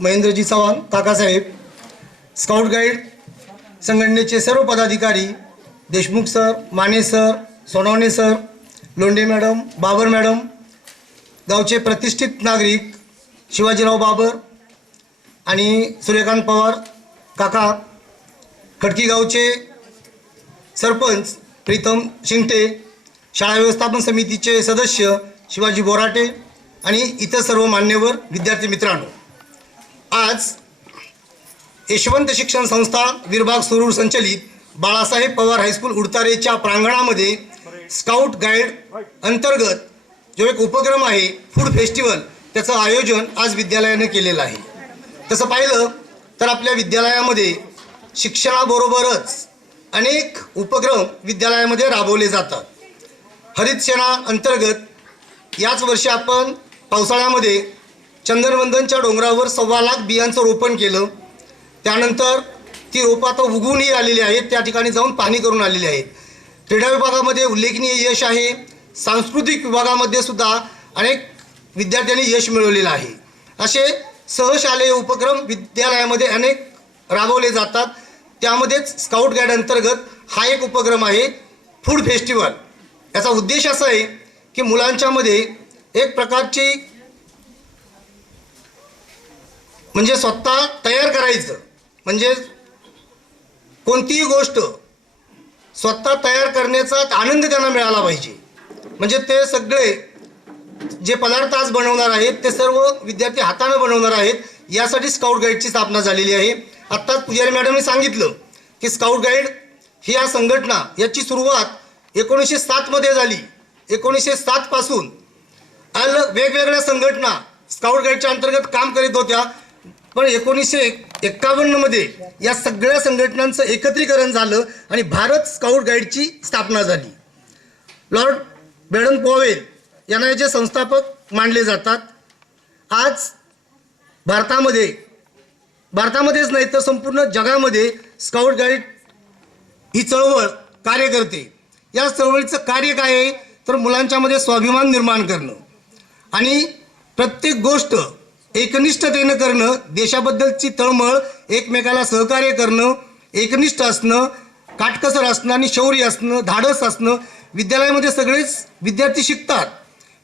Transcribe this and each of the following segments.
महेंद्रजी Chavan Kakasaheb, scout guide संघटनेचे सर्व पदाधिकारी, Deshmukh sir, Mane sir, Sonawane sir, Londhe madam, Babar madam, गावचे प्रतिष्ठित नागरिक शिवाजीराव बाबर आणि सूर्यकांत पवार काका, खडकी गावचे सरपंच प्रीतम शिंगटे, शाळा व्यवस्थापन समितीचे सदस्य शिवाजी बोराटे आणि इतर सर्व मान्यवर विद्यार्थी मित्रांनो, आज यशवंत शिक्षण संस्था विभाग सुरूर संचलित बाळासाहेब पवार हायस्कूल उडतारेच्या प्रांगणामध्ये स्काउट गाईड अंतर्गत जो एक उपक्रम आहे फूड फेस्टिवल, त्याचं आयोजन आज विद्यालयाने केलेलं आहे। तसं पाहिलं तर आपल्या विद्यालयामध्ये शिक्षणाबरोबरच अनेक उपक्रम विद्यालयामध्ये राबवले जातात। हरित सेना अंतर्गत याच वर्षी आपण पावसाळ्यामध्ये चंदनवंदनच्या डोंगरावर 1.25 लाख बियांचं रोपण केलं। त्यानंतर ती रोपं आता उगवूनही आलेली आहेत, त्या ठिकाणी जाऊन पाहणी करून आलेली आहेत। क्रीडा विभागामध्ये उल्लेखनीय यश आहे, सांस्कृतिक विभागामध्ये सुद्धा अनेक विद्यार्थ्यांनी यश मिळवलेलं आहे। असे सहशालेय उपक्रम विद्यालयामध्ये अनेक राबवले जातात, त्यामध्येच स्काउट गाईड अंतर्गत हा एक उपक्रम आहे फूड फेस्टिवल। याचा उद्देश असा आहे की मुलांच्यामध्ये एक प्रकारची म्हणजे स्वतः तयार करायचं, म्हणजे कोणतीही गोष्ट स्वतः तयार करण्याचा आनंद त्यांना मिळाला पाहिजे। म्हणजे ते सगळे जे पदार्थ आज बनवणार आहेत ते सर्व विद्यार्थी हाताने बनवणार आहेत, यासाठी स्काउट गाईडची स्थापना झालेली आहे। आत्ताच पुजारी मॅडमने सांगितलं की स्काउट गाईड ही या संघटना याची सुरुवात 1907 मध्ये झाली। 1907 पासून वेगवेगळ्या संघटना स्काउट गाईडच्या अंतर्गत काम करीत होत्या, पण 1951 मध्ये या सगळ्या संघटनांचं एकत्रीकरण झालं आणि भारत स्काउट गाईडची स्थापना झाली। लॉर्ड बेडन पॉवेल यांना याचे संस्थापक मानले जातात। आज भारतामध्येच नाही तर संपूर्ण जगामध्ये स्काउट गाईड ही चळवळ कार्य करते। या चळवळीचं कार्य काय आहे तर मुलांच्यामध्ये स्वाभिमान निर्माण करणं आणि प्रत्येक गोष्ट एकनिष्ठतेनं करणं, देशाबद्दलची तळमळ, एकमेकाला सहकार्य करणं, एकनिष्ठ असणं, काटकसर असणं आणि शौर्य असणं, धाडस असणं। विद्यालयामध्ये सगळेच विद्यार्थी शिकतात,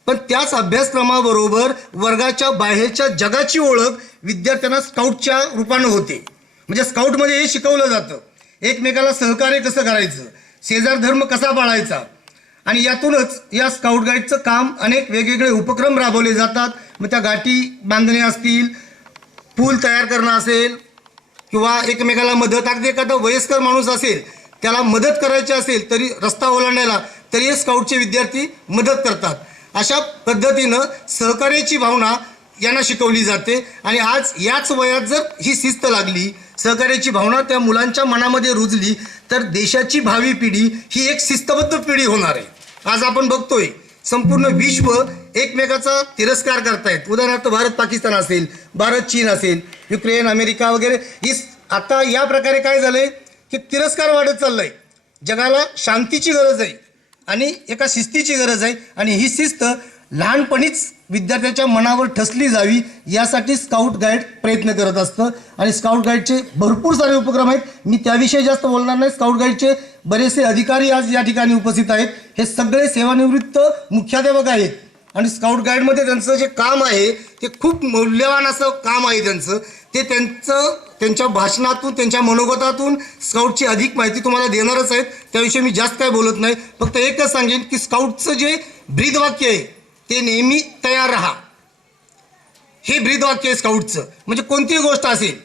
पण त्याच अभ्यासक्रमाबरोबर वर्गाच्या बाहेरच्या जगाची ओळख विद्यार्थ्यांना स्काउटच्या रूपानं होते। म्हणजे स्काउटमध्ये हे शिकवलं जातं, एकमेकाला सहकार्य कसं करायचं, शेजार धर्म कसा पाळायचा, आणि यातूनच या स्काउट गाईडचं काम अनेक वेगवेगळे उपक्रम राबवले जातात। मग त्या गाठी बांधणे असतील, पूल तयार करणं असेल किंवा एकमेकाला मदत, अगदी एखादा वयस्कर माणूस असेल त्याला मदत करायची असेल तरी रस्ता ओलांडायला तरी हे स्काउटचे विद्यार्थी मदत करतात। अशा पद्धतीनं सहकार्याची भावना यांना शिकवली जाते आणि आज याच वयात जर ही शिस्त लागली, सहकार्याची भावना त्या मुलांच्या मनामध्ये रुजली तर देशाची भावी पिढी ही एक शिस्तबद्ध पिढी होणार आहे। आज आपण बघतोय संपूर्ण विश्व एकमेकाचा तिरस्कार करतायत। उदाहरणार्थ भारत पाकिस्तान असेल, भारत चीन असेल, युक्रेन, अमेरिका वगैरे, ही आता या प्रकारे काय झालंय की तिरस्कार वाढत चाललाय। जगाला शांतीची गरज आहे आणि एका शिस्तीची गरज आहे आणि ही शिस्त लहानपणीच विद्यार्थ्याच्या मनावर ठसली जावी यासाठी स्काउट गाईड प्रयत्न करत असतं आणि स्काउट गाईडचे भरपूर सारे उपक्रम आहेत। मी त्याविषयी जास्त बोलणार नाही। स्काउट गाईडचे बरेचसे अधिकारी आज या ठिकाणी उपस्थित आहेत, हे सगळे सेवानिवृत्त मुख्याध्यापक आहेत आणि स्काउट गाईडमध्ये त्यांचं जे काम आहे ते खूप मौल्यवान असं काम आहे त्यांचं। ते त्यांच्या भाषणातून, त्यांच्या मनोगतातून स्काउटची अधिक माहिती तुम्हाला देणारच आहेत, त्याविषयी मी जास्त काय बोलत नाही। फक्त एकच सांगेन की स्काउटचं जे ब्रीदवाक्य आहे ते नेहमी तयार राहा, हे ब्रीदवाक्य आहे स्काउटचं। म्हणजे कोणतीही गोष्ट असेल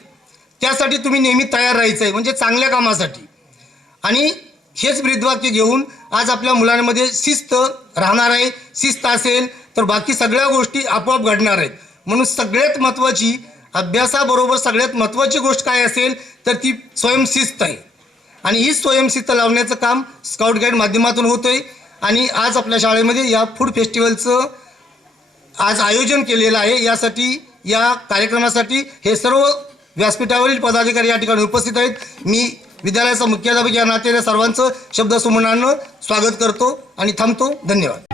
त्यासाठी तुम्ही नेहमी तयार राहायचं आहे, म्हणजे चांगल्या कामासाठी। आणि हेच ब्रीदवाक्य घेऊन आज आपल्या मुलांमध्ये शिस्त राहणार आहे। शिस्त असेल तर बाकी सगळ्या गोष्टी आपोआप घडणार आहेत। म्हणून सगळ्यात महत्त्वाची, अभ्यासाबरोबर सगळ्यात महत्त्वाची गोष्ट काय असेल तर ती स्वयंशिस्त आहे आणि ही स्वयंशिस्त लावण्याचं काम स्काउट गाईड माध्यमातून होतं आहे। आणि आज आपल्या शाळेमध्ये या फूड फेस्टिवलचं आज आयोजन केलेलं आहे। यासाठी, या कार्यक्रमासाठी हे सर्व व्यासपीठावरील पदाधिकारी या ठिकाणी उपस्थित आहेत। मी विद्यालयाचा मुख्याध्यापक या नात्याने सर्वांचं शब्दसुमनानं स्वागत करतो आणि थांबतो। धन्यवाद।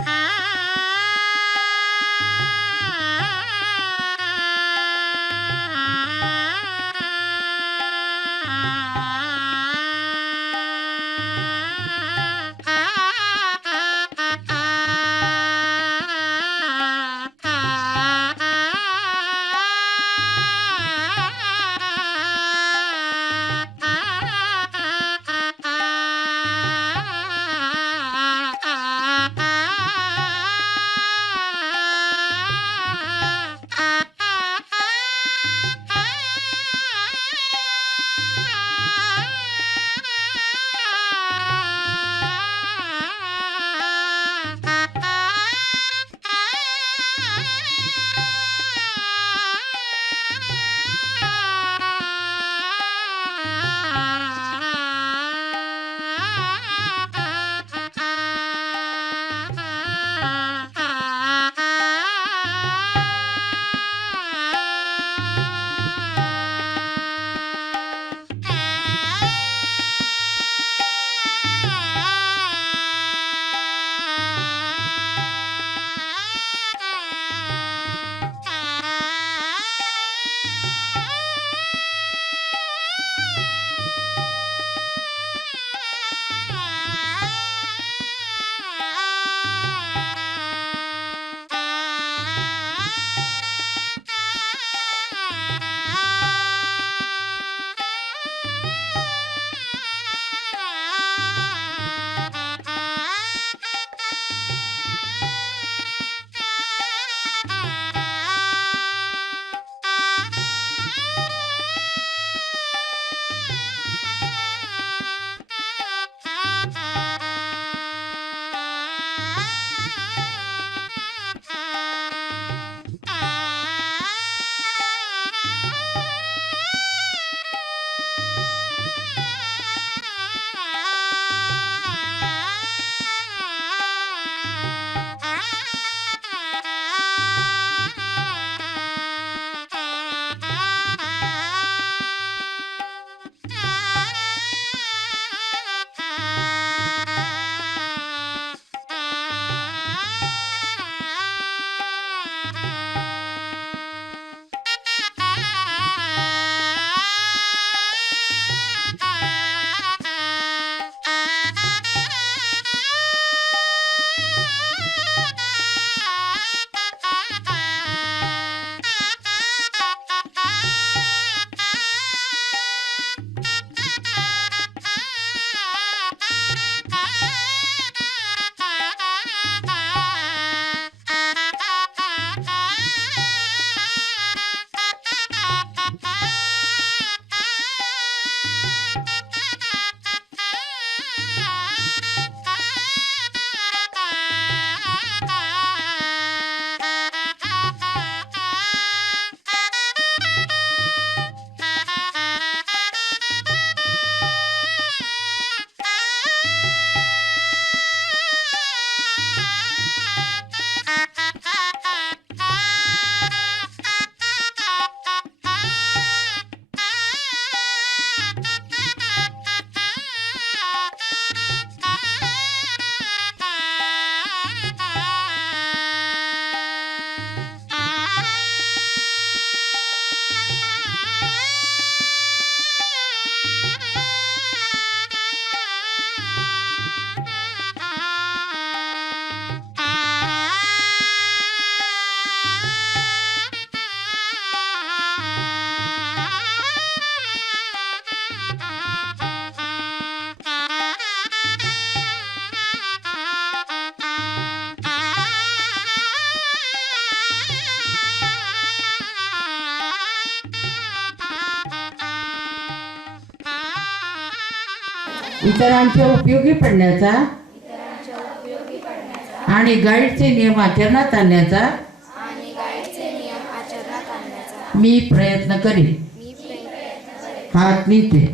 इतरांच्या उपयोगी पडण्याचा आणि गाईडचे नियम आचरणात आणण्याचा मी प्रयत्न करीन. हात नीचे.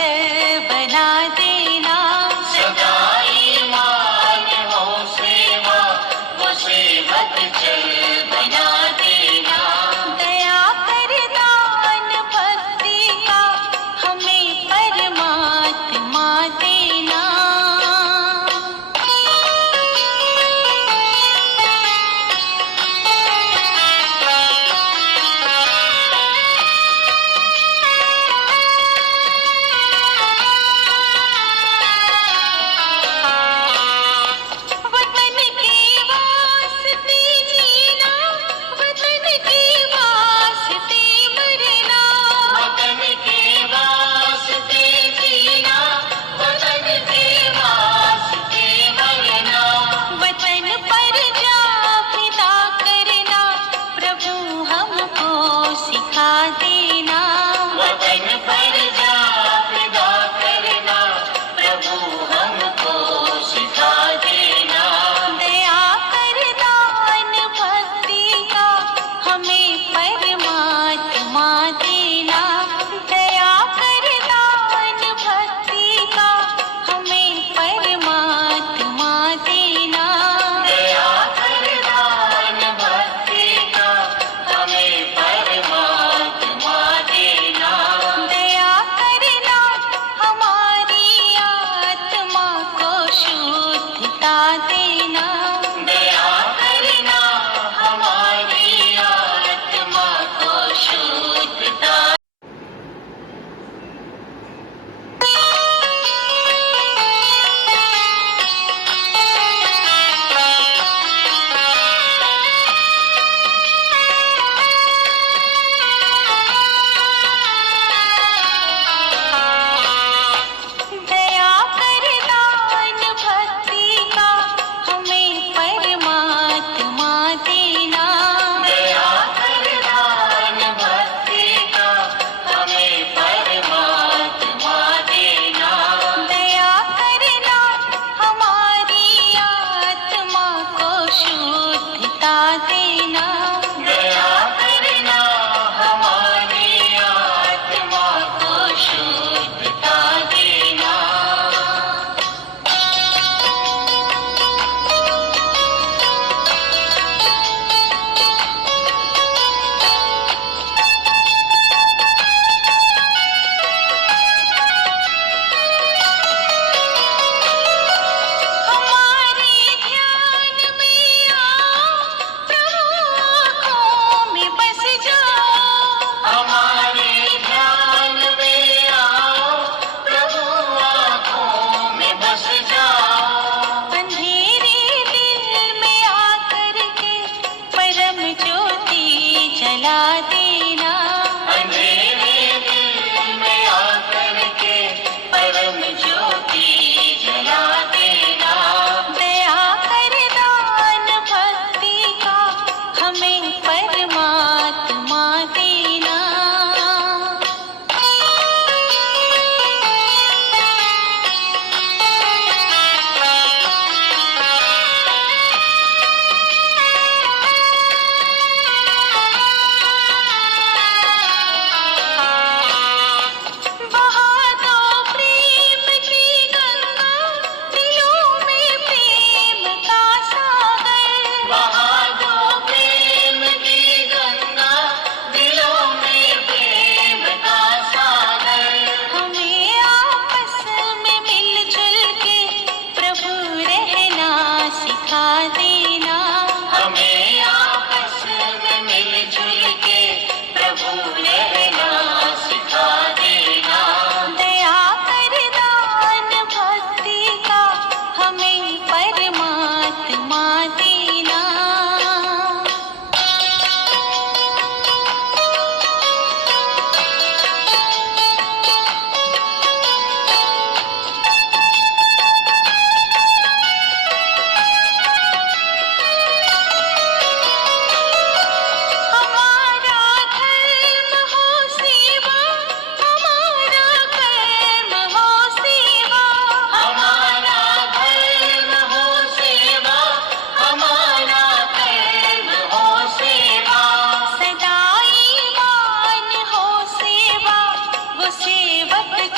चल बना देना, सदा ईमान हो सेवा वो सेवक चल बना देना। दया कर दान भक्ति का हमें परमात्मा देना।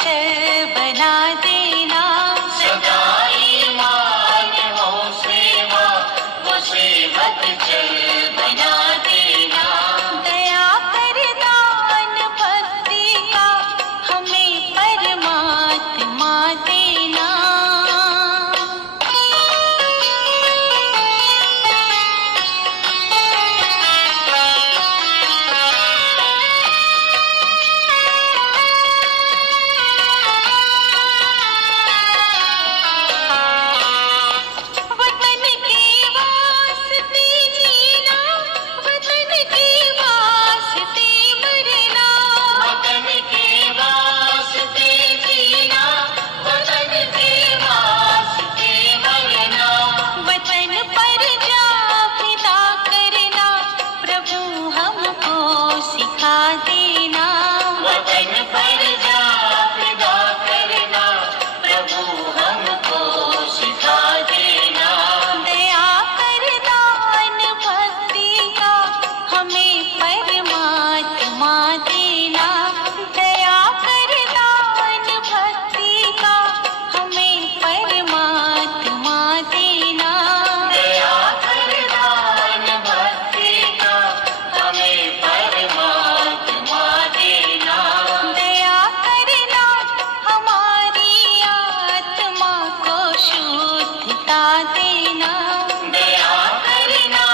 चल बना देना। सदा ईमान हो सेवा वो सेवक चल बना देना। दया कर दान भक्ति का हमें परमात्मा देना। वतन के वास्ते जीना, वतन के वास्ते मरना। वतन के वास्ते जीना, वतन के वास्ते मरना। वतन पर जा फिदा करना, प्रभु हमको सिखा देना। वतन पर जा फिदा करना, प्रभु हमको सिखा देना। दया कर दान भक्ति का हमें परमात्मा देना। दया कर दान भक्ति का हमें परमात्मा देना। दया कर दान भक्ति का हमें परमात्मा देना। दया करना हमारी आत्मा को शुद्धता देना। दया करना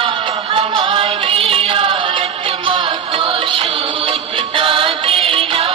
हमारी आत्मा को शुद्धता देना।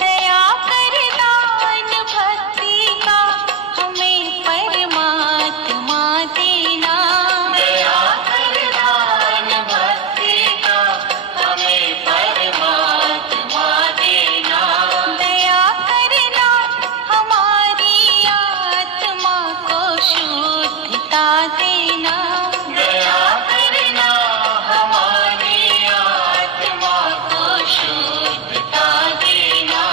दया कर दान भक्ति का हमें परमात्मा देना। दया कर दान भक्ति का हमें परमात्मा देना। दया करना हमारी आत्मा को शुद्धता देना। दया करना हमारी आत्मा को शुद्धता देना।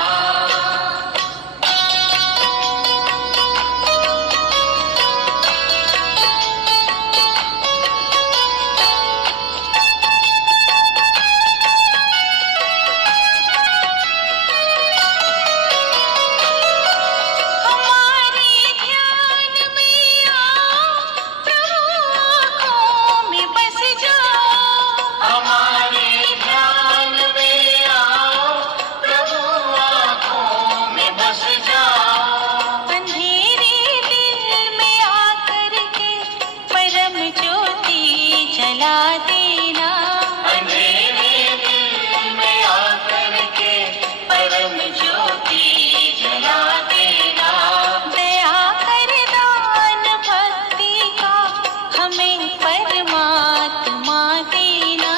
हमारे ध्यान में आओ, प्रभु आँखों में बस जाओ। हमारे ध्यान में आओ, प्रभु आँखों में बस जाओ। अंधेरे दिल में आकर के परम ज्योति जला देना। अंधेरे दिल में आकर के परम ज्योति जला देना। दया कर दान भक्ति का हमें परमात्मा देना।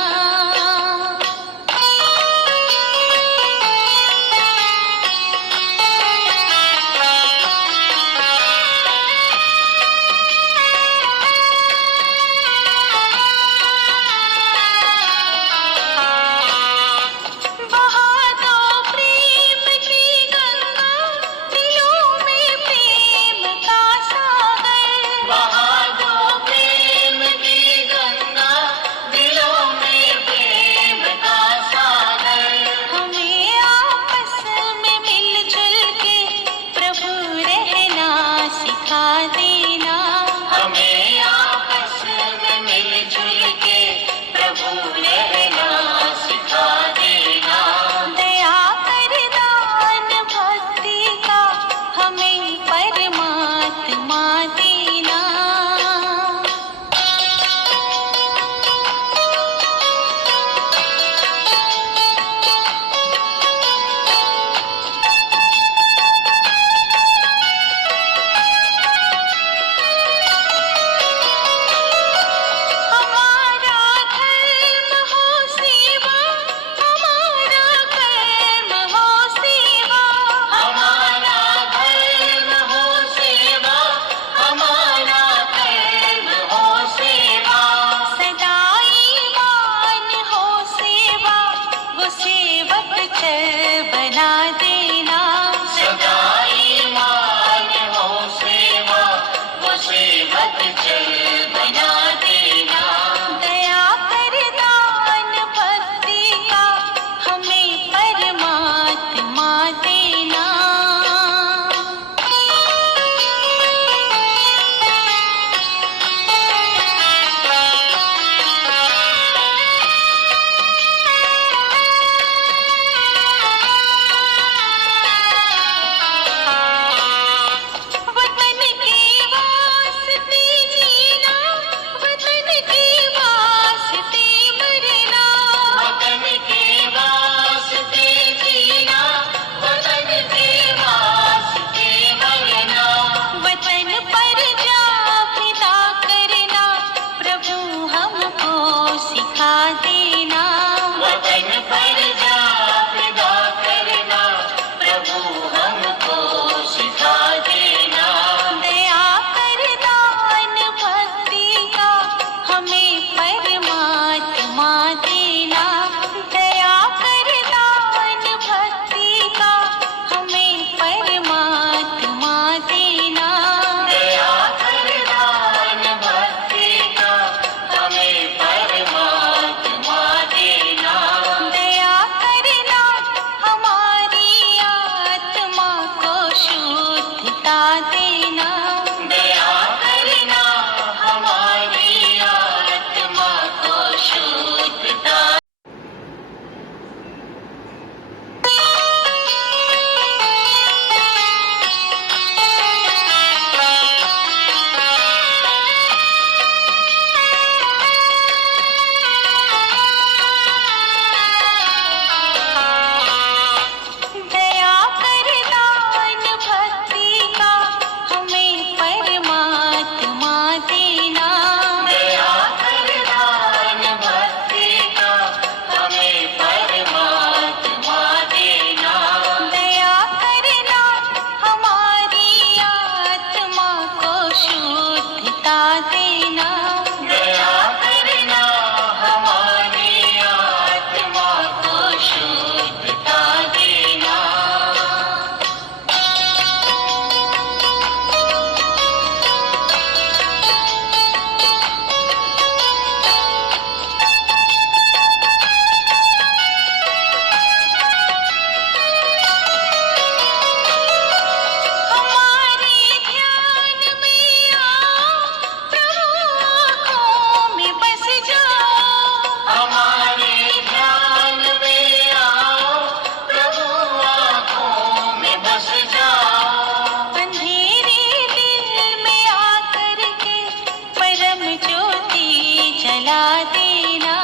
देना।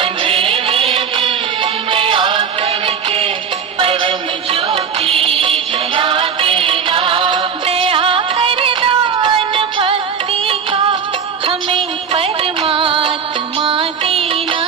अंधेरे दिल में आकर के परम ज्योति जला देना। दया कर दान भक्ति का हमें परमात्मा देना।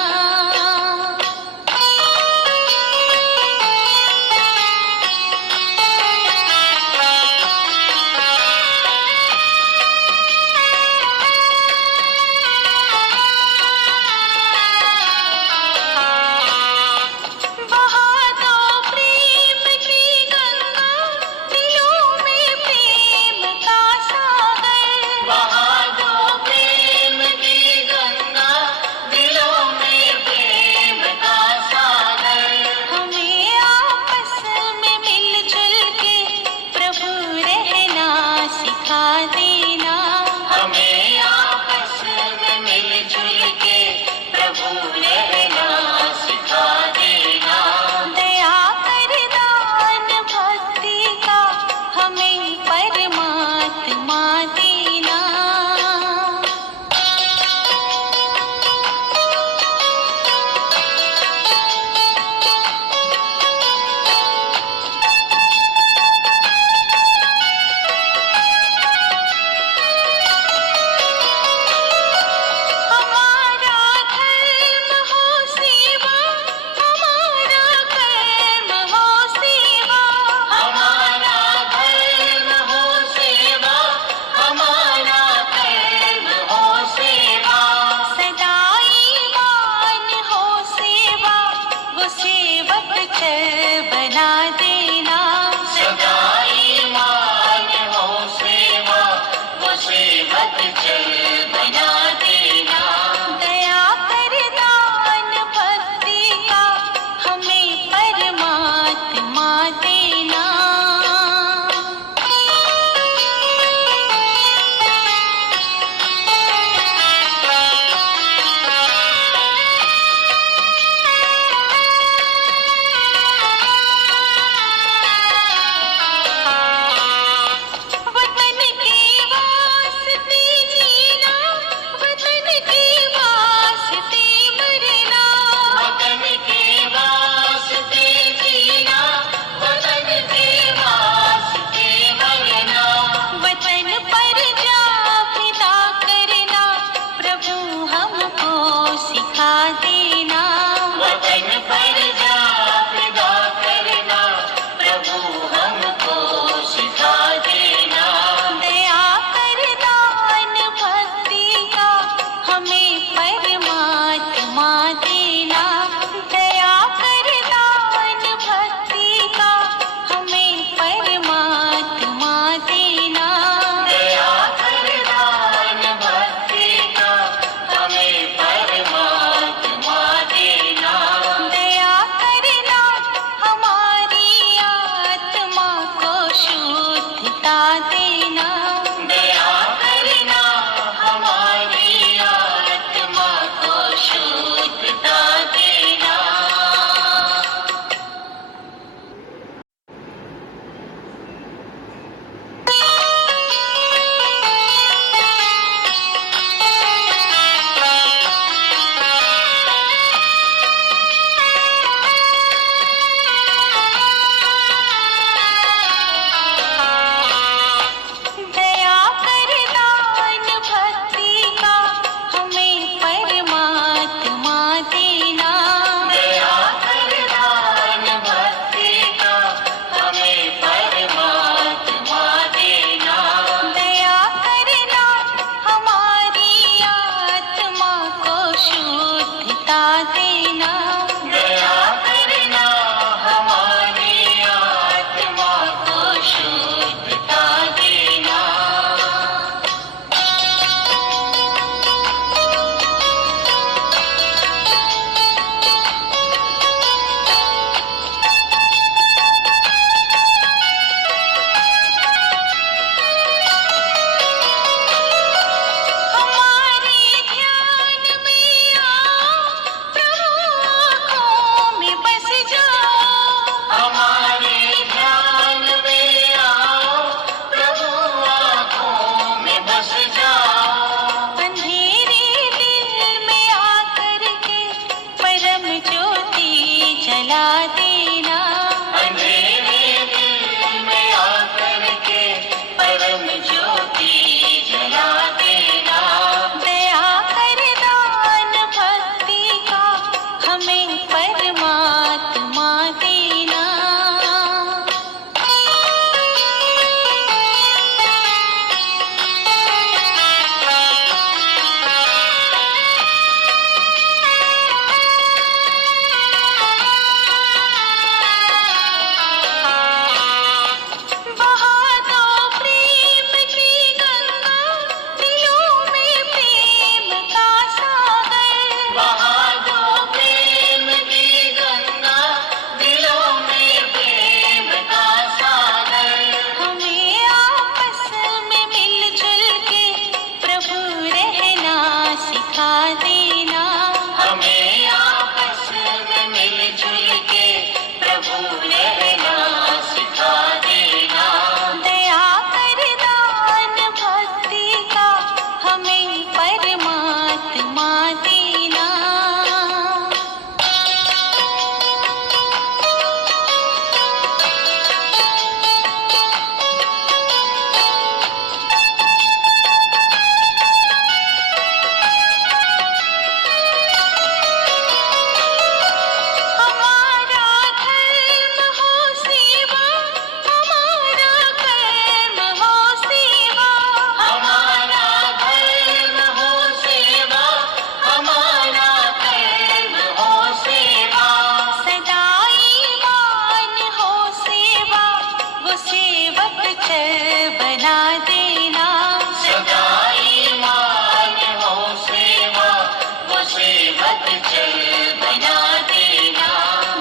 पथ चल बना देना।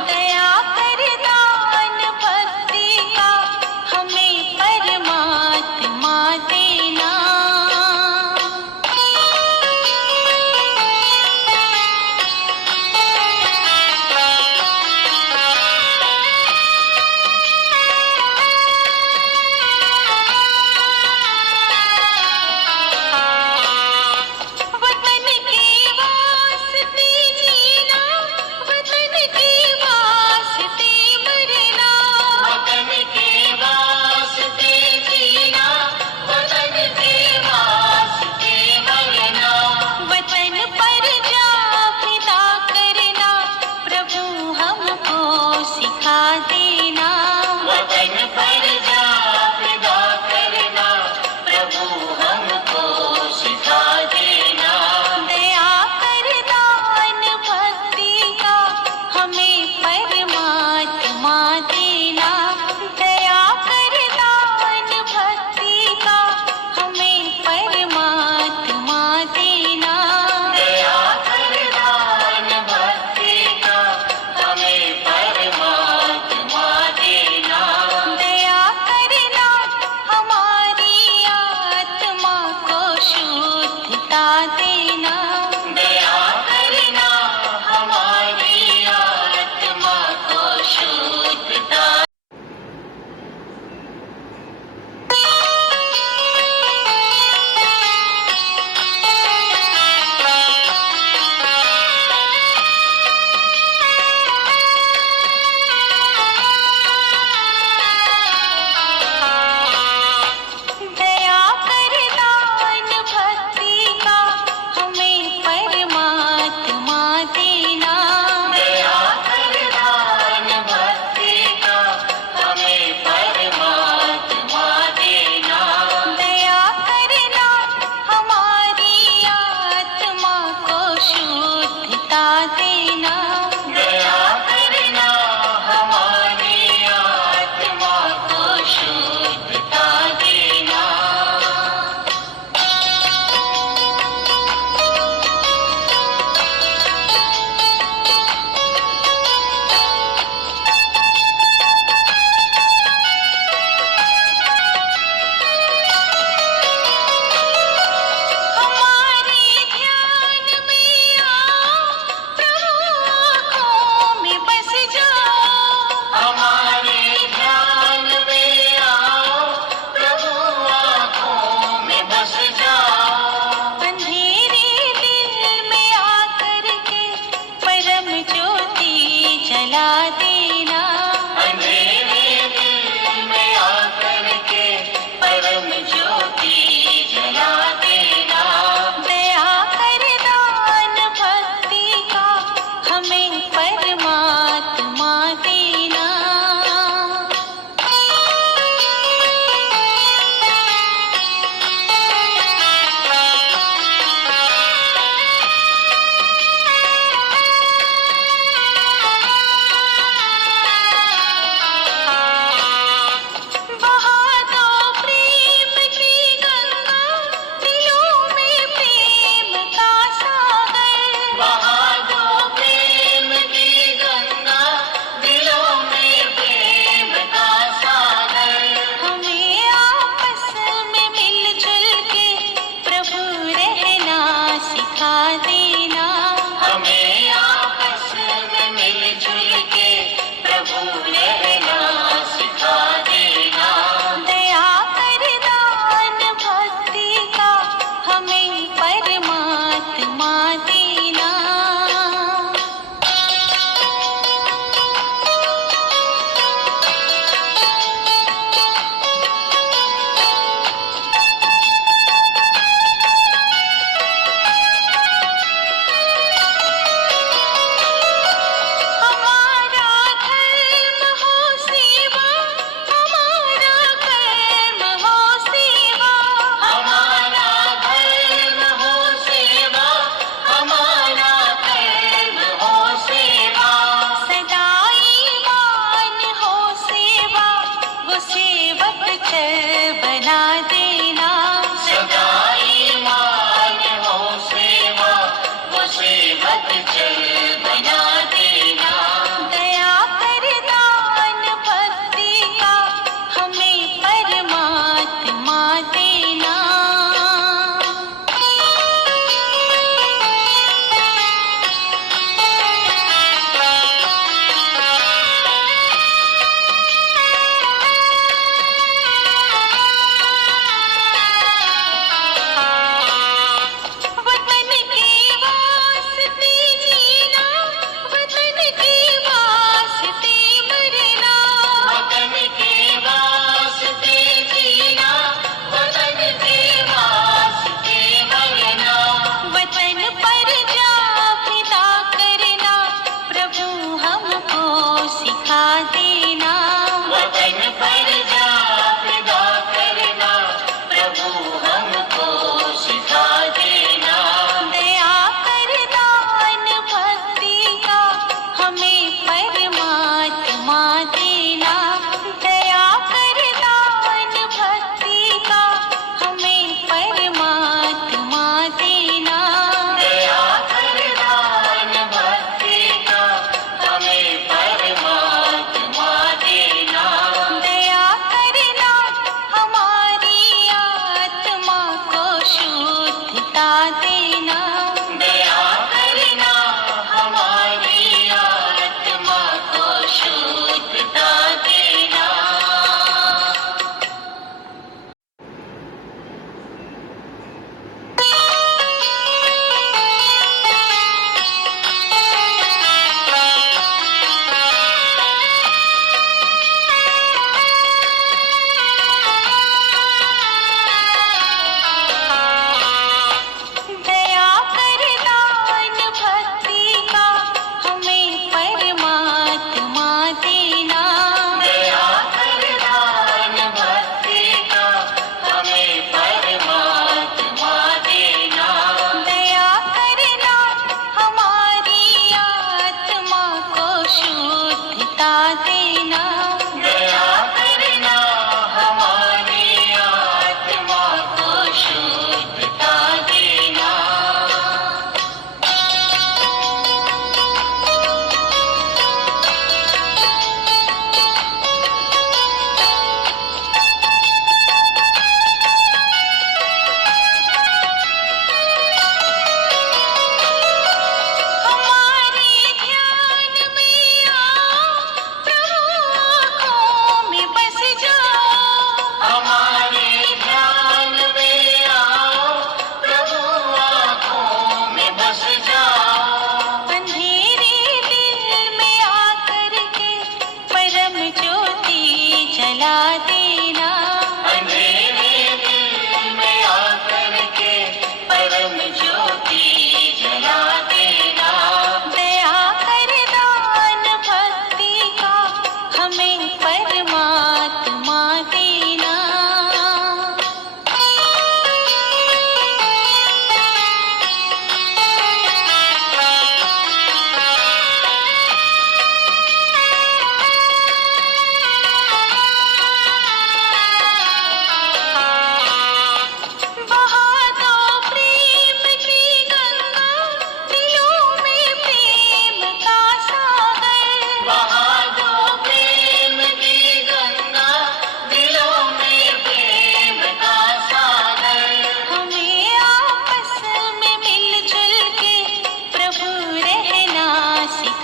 दया कर दान भक्ति का हमें परमात्मा देना। वतन के वास्ते जीना, वतन के वास्ते मरना। वतन के वास्ते जीना, वतन के वास्ते मरना। वतन पर जा फिदा करना, प्रभु हमको सिखा देना। वतन पर जा फिदा करना, प्रभु हमको सिखा देना। दया कर दान भक्ति का हमें परमात्मा देना। दया कर दान भक्ति का हमें परमात्मा देना। दया कर दान भक्ति का हमें परमात्मा देना। दया करना हमारी आत्मा को शुद्धता देना। दया करना हमारी आत्मा को शुद्धता। दया कर दान भक्ति का हमें परमात्मा देना। दया कर दान भक्ति का हमें परमात्मा देना। दया करना हमारी आत्मा को शुद्धता देना। दया करना हमारी आत्मा को शुद्धता देना। हमारे ध्यान में आओ, प्रभु आँखों में बस जाओ। हमारे ध्यान में आओ, प्रभु आँखों में बस जाओ। अंधेरे दिल में आकर के परम ज्योति जला देना। अंधेरे दिल में आकर के परम ज्योति जला देना। दया कर दान भक्ति का हमें परमात्मा देना।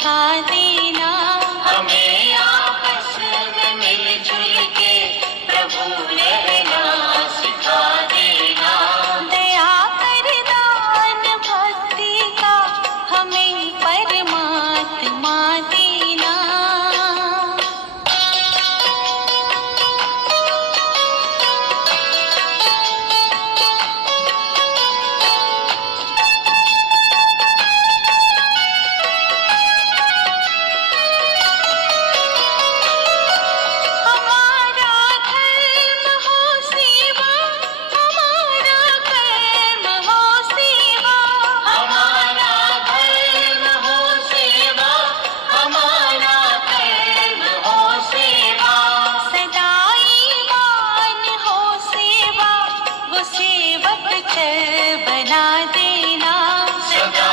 सिखा देना। हमें आपस में मिलजुल के प्रभु रहना सिखा देना। दया कर दान भक्ति का हमें परमात्मा देना। हमारा धर्म हो सेवा, हमारा कर्म हो सेवा। हमारा धर्म हो सेवा, हमारा कर्म हो सेवा। सदा ईमान हो सेवा, वो सेवक चर बना देना। सदा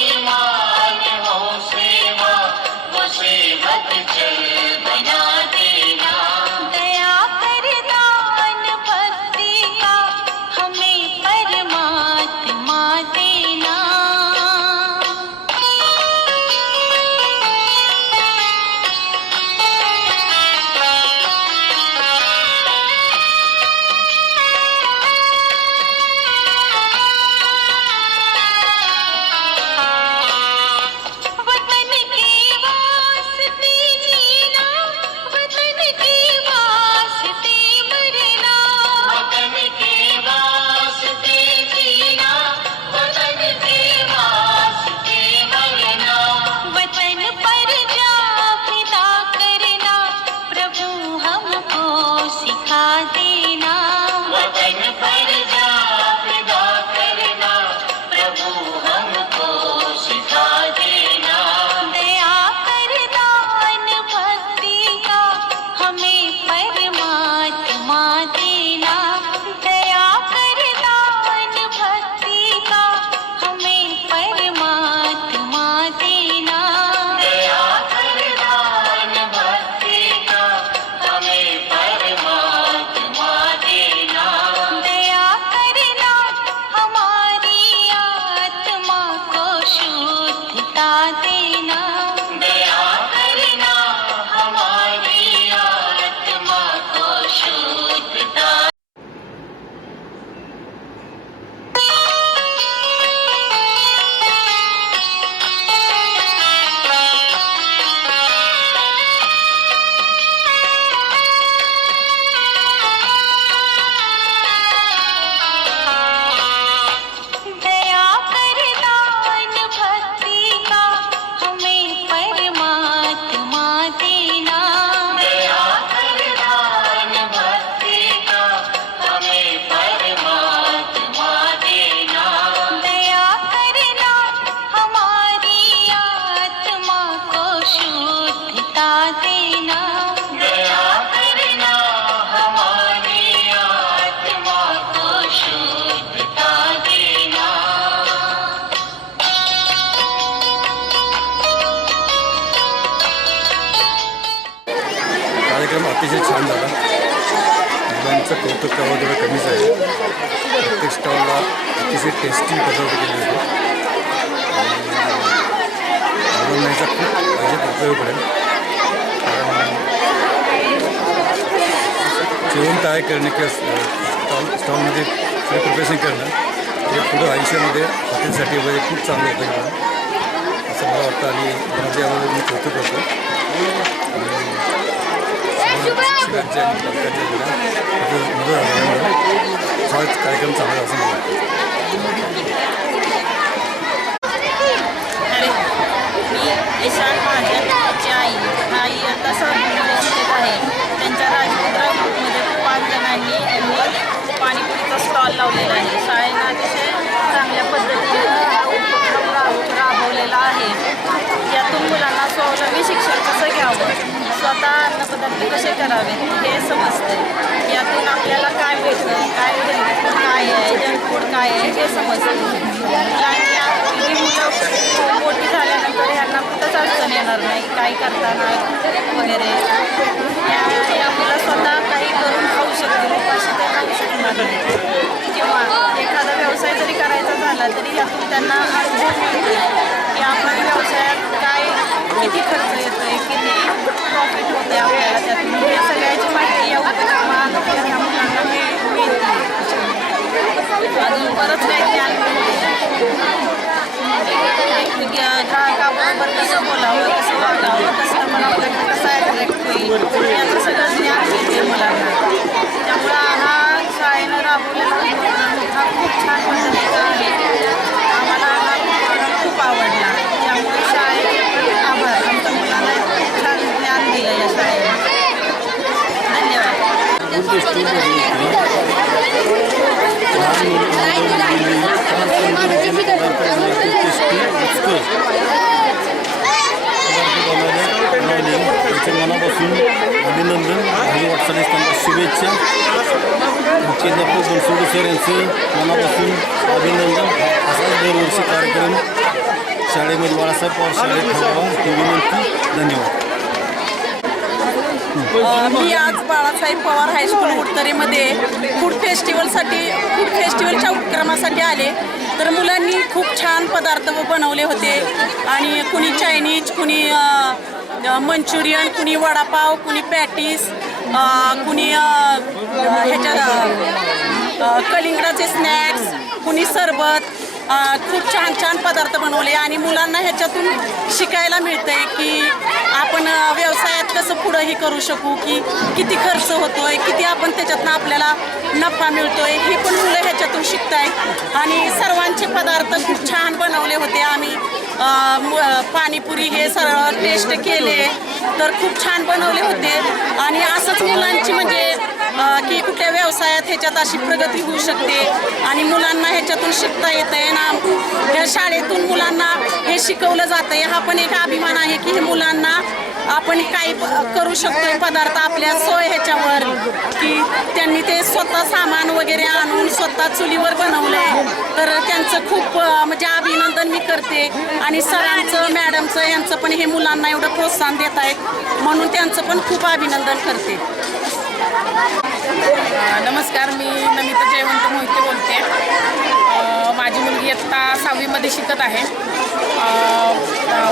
ईमान हो सेवा, वो सेवक चल बना देना। दया कर दान भक्ति का हमें परमात्मा देना। वतन के वास्ते जीना, वतन के वास्ते मरना। वतन के वास्ते जीना, वतन के वास्ते मरना। वतन पर जा फिदा करना, प्रभु हमको सिखा देना। वतन पर जा फिदा करना, प्रभु हमको सिखा देना। दया कर दान भक्ति का हमें परमात्मा देना। दया कर दान भक्ति का हमें परमात्मा देना। दया कर दान भक्ति का हमें परमात्मा देना। दया करना हमारी आत्मा को शुद्धता देना। दया करना हमारी आत्मा को शुद्धता। दया कर दान भक्ति का हमें परमात्मा देना। दया कर दान भक्ति का हमें परमात्मा देना। दया करना हमारी आत्मा को शुद्धता देना। दया करना हमारी आत्मा को शुद्धता देना। कार्यक्रम अतिशय छान झाला. मुलांचं कौतुक करावं थोडं कमीच आहे. प्रत्येक स्टॉलला अतिशय टेस्टी पदार्थ केले होते. मुलांना याचा खूप पाहिजे उपयोग पडेल. कारण जेवण तयार करणे किंवा स्टॉलमध्ये प्रिपरेशन करणं हे पुढं आयुष्यामध्ये हॉटेलसाठी वगैरे खूप चांगलं उपयोग पडेल असं मला वाटतं. आणि माझ्या यामध्ये मी कौतुक करतो. शिक्षकांचे आणि पालकांच्या मदत आल्यामुळे हा कार्यक्रम चांगला असं मला वाटतं. मी ईशान महाजन यांची आई आता सहलीमध्ये शिकत आहे. त्यांच्या राजपुत्रा ग्रुपमध्ये 5 जणांनी यांनी पाणीपुरीचा स्टॉल लावलेला आहे. शाळेनं अतिशय चांगल्या पद्धतीने हा उपक्रम राबवलेला आहे. यातून मुलांना स्वावलंबी शिक्षण कसं घ्यावं, स्वतः अन्नपदार्थ कसे करावेत हे समजते. यातून आपल्याला काय भेटतं, काय हेल्थ फूड काय आहे, जंक फूड काय आहे हे समजतं. मुलांनी ही मुलं मोठी झाल्यानंतर ह्यांना कुठंच अडचण येणार नाही काय करताना वगैरे. या मुलं स्वतः काही करून खाऊ शकतील, उपाशी ते खाऊ शकणार नाही. किंवा एखादा व्यवसाय जरी करायचा झाला तरी यातून त्यांना अनुभव मिळतो की आपण व्यवसायात काय मिळते आपल्याला त्यातून हे सगळ्याची माहिती या उपक्रमात ह्या मुलांना मिळते. अजून बरंच काही ज्ञान मिळते. ग्राहकाबरोबर कसं बोलावं, कसं वागावं, कस्टमर आपल्याकडे कसं ॲट्रॅक्ट होईल याचं सगळं ज्ञान मिळते मुलांना. त्यामुळं हा शाळेनं राबवलेला उपक्रम हा खूप छान पद्धतीचा आहे. आम्हाला हा उपक्रम खूप आवडला. त्यामुळे शाळेचे आभार. आमच्या मुलांना खूप छान ज्ञान दिलं या शाळेने. त्याच्या मनापासून अभिनंदन आणि वाटचालीस त्यांना शुभेच्छा. मुख्याध्यापक बनसोडे सर यांचं मनापासून अभिनंदन. असाच दरवर्षी कार्यक्रम शाळेमध्ये बाळासाहेब पवार शाळेत ठेवावा ही विनंती. धन्यवाद. मी आज बाळासाहेब पवार हायस्कूल उडतरेमध्ये फूड फेस्टिवलच्या उपक्रमासाठी आले. तर मुलांनी खूप छान पदार्थ बनवले होते आणि कुणी चायनीज, कुणी मंचुरियन, कुणी वडापाव, कुणी पॅटीस, कुणी कलिंगडाचे स्नॅक्स, कुणी सरबत, खूप छान छान पदार्थ बनवले. आणि मुलांना ह्याच्यातून शिकायला मिळतंय की आपण व्यवसायात कसं पुढंही करू शकू, की किती खर्च होतोय, किती आपण त्याच्यातनं आपल्याला नफा मिळतोय, हे पण मुलं ह्याच्यातून शिकताय. आणि सर्वांचे पदार्थ खूप छान बनवले होते. आम्ही पाणीपुरी हे सर्व टेस्ट केले तर खूप छान बनवले होते. आणि असंच मुलांची म्हणजे की कुठल्या व्यवसायात ह्याच्यात अशी प्रगती होऊ शकते आणि मुलांना ह्याच्यातून शिकता येतं आहे ना. त्या शाळेतून मुलांना हे शिकवलं जातं आहे. हा पण एक अभिमान आहे की हे मुलांना आपण काही करू शकतोय पदार्थ आपल्या सोय ह्याच्यावर, की त्यांनी ते स्वतः सामान वगैरे आणून स्वतः चुलीवर बनवलंय. तर त्यांचं खूप म्हणजे अभिनंदन मी करते. आणि सरांचं, मॅडमचं यांचं पण हे मुलांना एवढं प्रोत्साहन देत आहेत म्हणून त्यांचं पण खूप अभिनंदन करते. नमस्कार, मी नमिता जयवंत मोहिते बोलते. माझी मुलगी इयत्ता 6वीमध्ये शिकत आहे.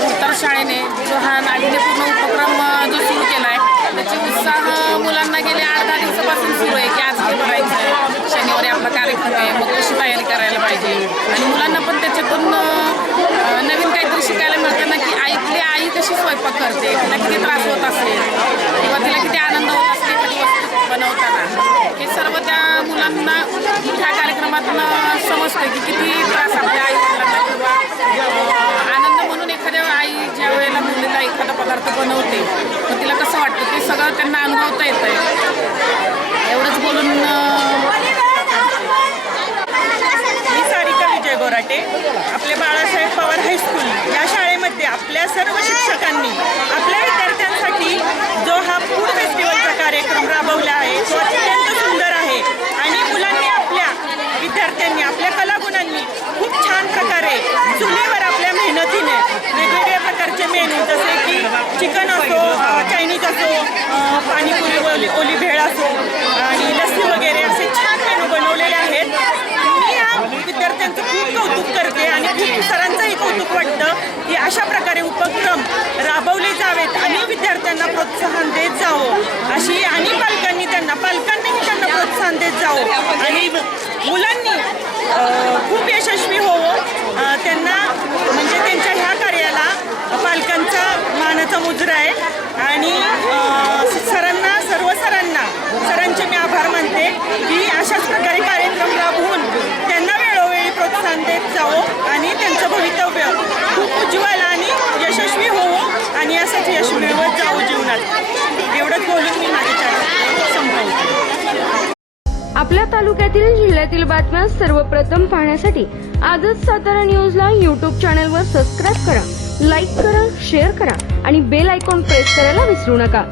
उत्तर शाळेने जो हा नाविन्यपूर्ण उपक्रम जो सुरू केला आहे त्याचे उत्साह मुलांना गेले 8-10 दिवसापासून सुरू आहे की आज हे करायचं, शनिवारी आपला कार्यक्रम आहे, मग कशी तयारी करायला पाहिजे. आणि मुलांना पण त्याच्यातून नवीन काहीतरी शिकायला मिळतं ना, की आपली आई कशी स्वयंपाक करते, तिला किती त्रास होत असेल किंवा तिला किती आनंद होत असेल एखादी वस्तू बनवताना. हे सर्व त्या मुलांना ह्या कार्यक्रमातून समजतं की किती त्रास आपल्या आई-वडिलांना किंवा आनंद म्हणून एखाद्या आई ज्या वेळेला मुलीला एखादा पदार्थ बनवते तर तिला कसं वाटतं ते सगळं त्यांना अनुभवता येतं आहे. एवढंच बोलून मी सारिका विजय गोराटे. आपले बाळासाहेब पवार हायस्कूल या शाळेमध्ये आपल्या सर्व शिक्षकांनी आपल्या विद्यार्थ्यांसाठी जो हा फूड फेस्टिवलचा कार्यक्रम राबवला आहे तो अत्यंत सुंदर आहे. आणि मुलांनी आपल्या विद्यार्थ्यांनी आपल्या कलागुणांनी खूप छान प्रकारे चुलीवर आपल्या मेहनतीने वेगवेगळ्या प्रकारचे मेनू जसे की चिकन असो, चायनीज असो, पाणीपुरी, ओली भेळ असो आणि लस्सी वगैरे असे छान मेनू बनवलेले आहेत. मी या विद्यार्थ्यांचं खूप कौतुक करते आणि खूप सरांचंही कौतुक वाटतं की अशा प्रकारे उपक्रम राबवले जावेत आणि विद्यार्थ्यांना प्रोत्साहन देत जावं अशी, आणि पालकांनीही त्यांना प्रोत्साहन देत जावं आणि मुलांनी खूप यशस्वी होवं. त्यांना म्हणजे त्यांच्या ह्या कार्याला पालकांचा मानाचा मुजरा आहे. आणि सरांचे मी आभार मानते की अशाच प्रकारे कार्यक्रम राबवून त्यांना वेळोवेळी प्रोत्साहन देत जावं आणि त्यांचं भवितव्य खूप उज्ज्वल आणि यशस्वी होवं आणि असंच यश मिळवत जावं जीवनात. एवढंच बोलून मी माझे चॅनल संपवते. आपल्या तालुक्यातील जिल्ह्यातील बातम्या सर्वप्रथम पाहण्यासाठी आजच सातारा न्यूजला YouTube चॅनलवर सबस्क्राईब करा, लाईक करा, शेअर करा आणि बेल आयकॉन प्रेस करायला विसरू नका.